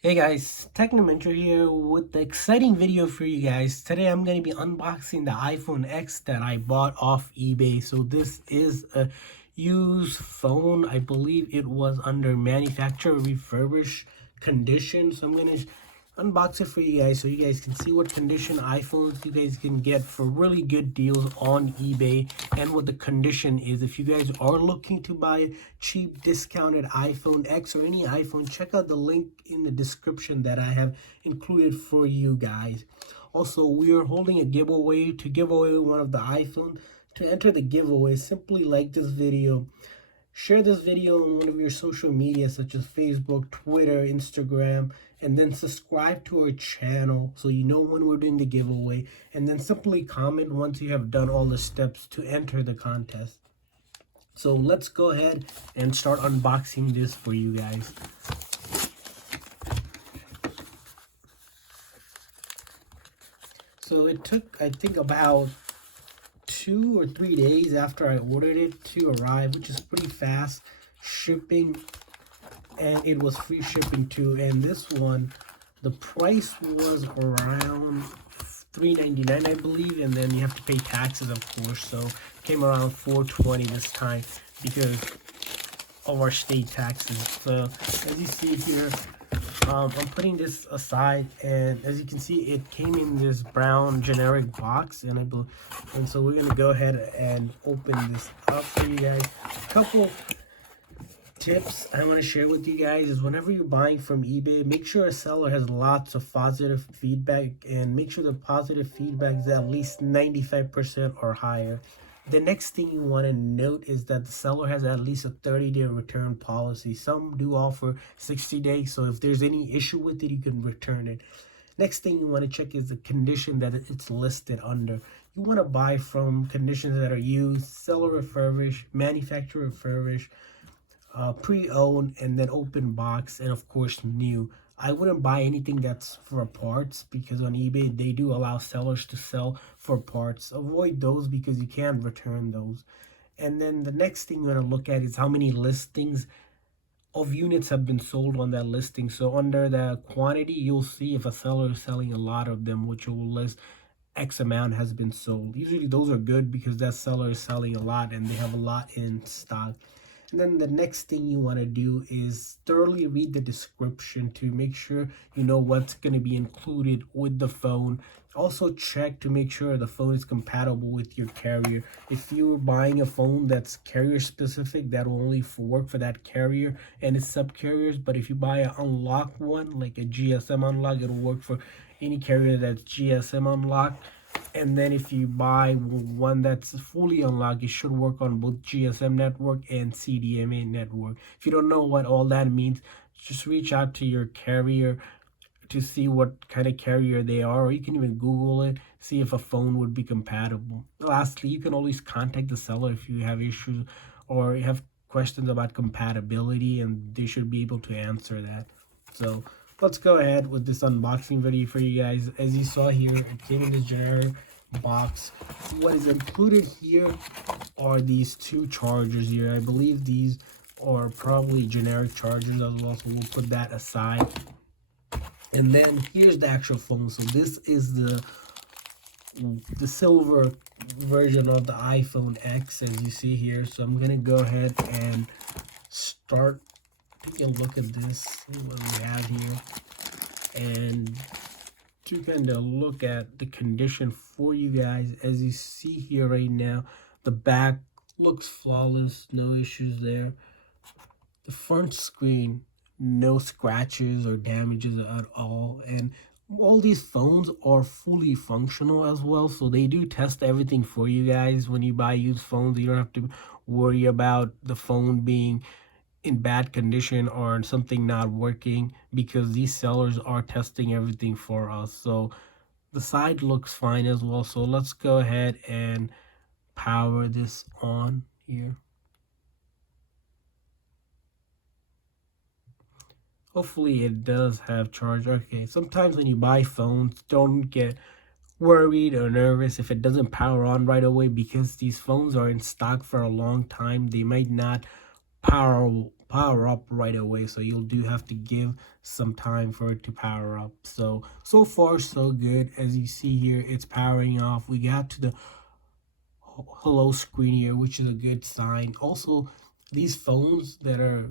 Hey guys, Technomentor here with the exciting video for you guys. Today I'm going to be unboxing the iPhone X that I bought off eBay. So this is a used phone. I believe it was under manufacturer refurbished condition. So I'm going to unbox it for you guys so you guys can see what condition iPhones you guys can get for really good deals on eBay and what the condition is. If you guys are looking to buy a cheap discounted iPhone X or any iPhone, check out the link in the description that I have included for you guys. Also, we are holding a giveaway. To give away one of the iPhone, to enter the giveaway, simply like this video, share this video on one of your social media such as Facebook, Twitter, Instagram, and then subscribe to our channel so you know when we're doing the giveaway. And then simply comment once you have done all the steps to enter the contest. So let's go ahead and start unboxing this for you guys. So it took, I think, about 2 or 3 days after I ordered it to arrive, which is pretty fast shipping, and it was free shipping too. And this one, the price was around $3.99, I believe, and then you have to pay taxes, of course. So it came around $4.20 this time because of our state taxes. So as you see here, I'm putting this aside, and as you can see, it came in this brown generic box, and so we're gonna go ahead and open this up for you guys. A couple tips I want to share with you guys is whenever you're buying from eBay, make sure a seller has lots of positive feedback, and make sure the positive feedback is at least 95% or higher. The next thing you want to note is that the seller has at least a 30-day return policy. Some do offer 60 days, so if there's any issue with it, you can return it. Next thing you want to check is the condition that it's listed under. You want to buy from conditions that are used, seller refurbished, manufacturer refurbished, pre-owned, and then open box, and of course new. I wouldn't buy anything that's for parts because on eBay they do allow sellers to sell for parts. Avoid those because you can't return those. And then the next thing you're going to look at is how many listings of units have been sold on that listing. So under the quantity, you'll see if a seller is selling a lot of them, which will list X amount has been sold. Usually those are good because that seller is selling a lot and they have a lot in stock. And then the next thing you want to do is thoroughly read the description to make sure you know what's going to be included with the phone. Also check to make sure the phone is compatible with your carrier. If you're buying a phone that's carrier specific, that will only work for that carrier and its sub carriers. But if you buy an unlocked one, like a GSM unlock, it'll work for any carrier that's GSM unlocked. And then if you buy one that's fully unlocked, it should work on both GSM network and CDMA network. If you don't know what all that means, just reach out to your carrier to see what kind of carrier they are, or you can even Google it, see if a phone would be compatible. Lastly, you can always contact the seller if you have issues or you have questions about compatibility, and they should be able to answer that. So let's go ahead with this unboxing video for you guys. As you saw here, it came in this generic box. What is included here are these two chargers here. I believe these are probably generic chargers as well, so we'll put that aside. And then here's the actual phone. So this is the silver version of the iPhone X, as you see here. So I'm gonna go ahead and start taking a look at this, see what we have here, and to kind of look at the condition for you guys. As you see here right now, the back looks flawless, no issues there. The front screen, no scratches or damages at all, and all these phones are fully functional as well, so they do test everything for you guys. When you buy used phones, you don't have to worry about the phone being in bad condition or something not working, because these sellers are testing everything for us. So the side looks fine as well. So let's go ahead and power this on here. Hopefully it does have charge. Okay, sometimes when you buy phones, don't get worried or nervous if it doesn't power on right away, because these phones are in stock for a long time. They might not power power up right away, so you'll do have to give some time for it to power up. So far so good. As you see here, it's powering off. We got to the hello screen here, which is a good sign. Also, these phones that are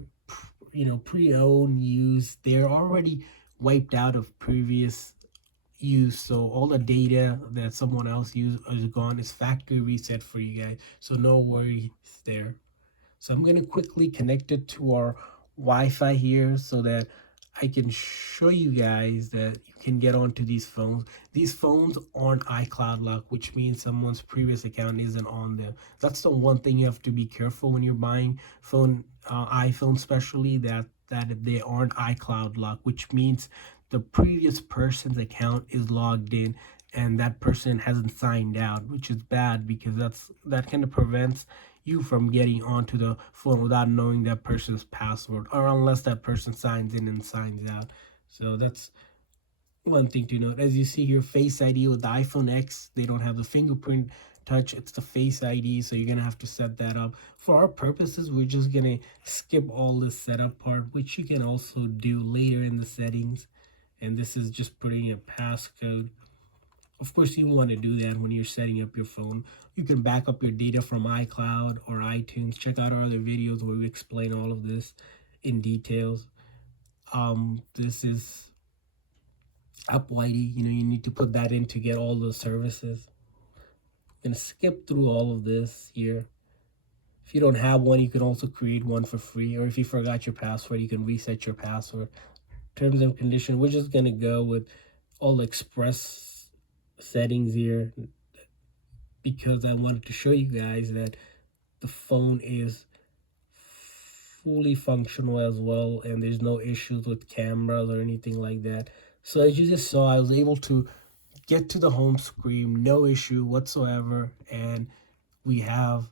pre-owned, used, they're already wiped out of previous use, so all the data that someone else used is gone. It's factory reset for you guys, so no worries there. So I'm going to quickly connect it to our Wi-Fi here so that I can show you guys that you can get onto these phones. These phones aren't iCloud lock, which means someone's previous account isn't on them. That's the one thing you have to be careful when you're buying iPhone, especially that they aren't iCloud lock, which means the previous person's account is logged in and that person hasn't signed out, which is bad because that kind of prevents you from getting onto the phone without knowing that person's password, or unless that person signs in and signs out. So that's one thing to note. As you see here, Face ID with the iPhone X, they don't have the fingerprint touch, it's the Face ID, so you're gonna have to set that up. For our purposes, we're just gonna skip all this setup part, which you can also do later in the settings. And this is just putting a passcode. Of course, you want to do that when you're setting up your phone. You can back up your data from iCloud or iTunes. Check out our other videos where we explain all of this in details. This is Apple ID. You need to put that in to get all the services. I'm gonna skip through all of this here. If you don't have one, you can also create one for free. Or if you forgot your password, you can reset your password. Terms and conditions, we're just gonna go with all the express settings here because I wanted to show you guys that the phone is fully functional as well, and there's no issues with cameras or anything like that. So as you just saw, I was able to get to the home screen, no issue whatsoever, and we are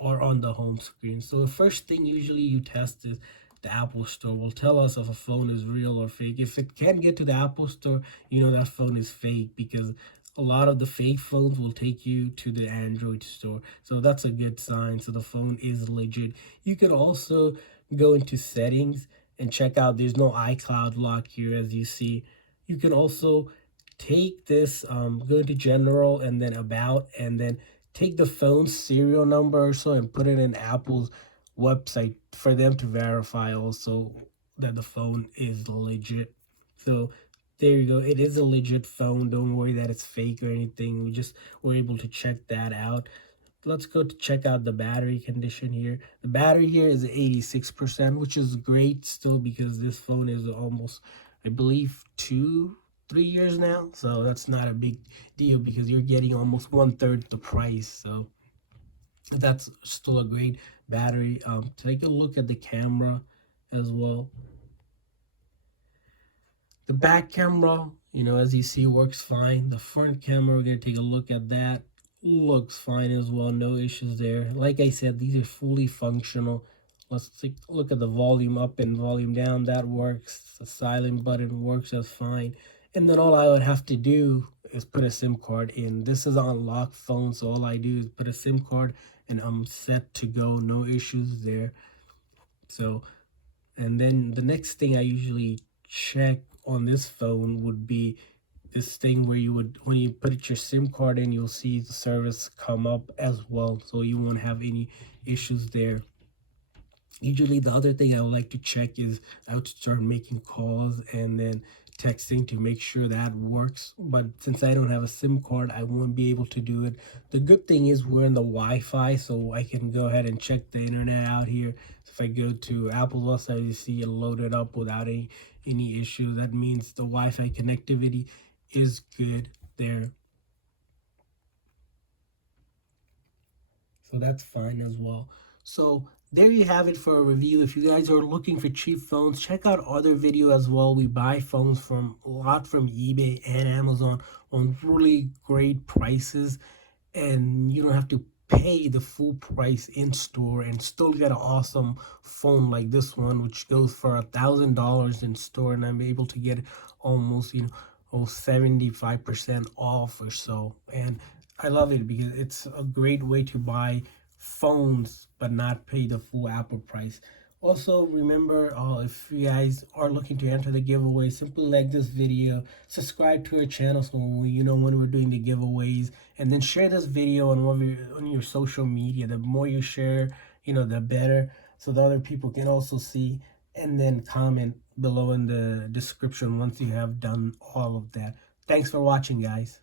on the home screen. So the first thing usually you test is the Apple Store will tell us if a phone is real or fake. If it can't get to the Apple Store, that phone is fake, because a lot of the fake phones will take you to the Android store. So that's a good sign. So the phone is legit. You can also go into settings and check out there's no iCloud lock here, as you see. You can also take this, go into general and then about, and then take the phone's serial number or so and put it in Apple's website for them to verify also that the phone is legit. So there you go. It is a legit phone. Don't worry that it's fake or anything. We just were able to check that out. Let's go to check out the battery condition here. The battery here is 86%, which is great still because this phone is almost, I believe, 2-3 years now. So that's not a big deal because you're getting almost 1/3 the price. So that's still a great battery. Take a look at the camera as well. The back camera, as you see, works fine. The front camera, we're going to take a look at that. Looks fine as well. No issues there. Like I said, these are fully functional. Let's take a look at the volume up and volume down. That works. The silent button works as fine. And then all I would have to do is put a SIM card in. This is on lock phone, so all I do is put a SIM card and I'm set to go. No issues there. So, and then the next thing I usually check on this phone would be this thing where when you put your SIM card in, you'll see the service come up as well, so you won't have any issues there. Usually the other thing I would like to check is I would start making calls and then texting to make sure that works. But since I don't have a SIM card, I won't be able to do it. The good thing is we're in the Wi-Fi, so I can go ahead and check the internet out here. So if I go to Apple's website, you see it loaded up without any issue. That means the Wi-Fi connectivity is good there. So that's fine as well. So there you have it for a review. If you guys are looking for cheap phones, check out other video as well. We buy phones from a lot from eBay and Amazon on really great prices, and you don't have to pay the full price in store and still get an awesome phone like this one, which goes for $1,000 in store, and I'm able to get almost 75% off or so. And I love it because it's a great way to buy phones but not pay the full Apple price. Also, remember, if you guys are looking to enter the giveaway, simply like this video, subscribe to our channel so when we're doing the giveaways, and then share this video on your social media. The more you share, the better, so the other people can also see. And then comment below in the description once you have done all of that. Thanks for watching, guys.